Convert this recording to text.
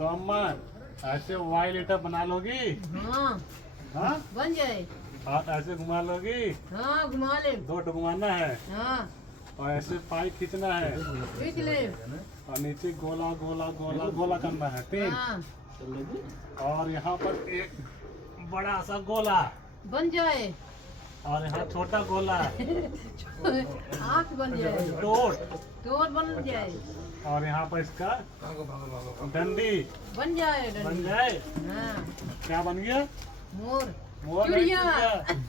तो अम्मा ऐसे वाई लेटर बना लोगी? हाँ हाँ, बन जाए। हाथ ऐसे घुमा लोगी? हाँ घुमा ले। दो घुमाना है हाँ और ऐसे पाई खींचना है खींच ले। और नीचे गोला गोला गोला गोला करना है 3। हाँ और यहाँ पर एक बड़ा सा गोला बन जाए। और यहाँ छोटा गोला, आँख बन जाए। डोट, तोर बन जाए। और यहाँ पर इसका डंडी बन जाए बन डंडी। जाए। हाँ क्या बन गया? मोर मोर नहीं, चिड़िया। चिड़िया।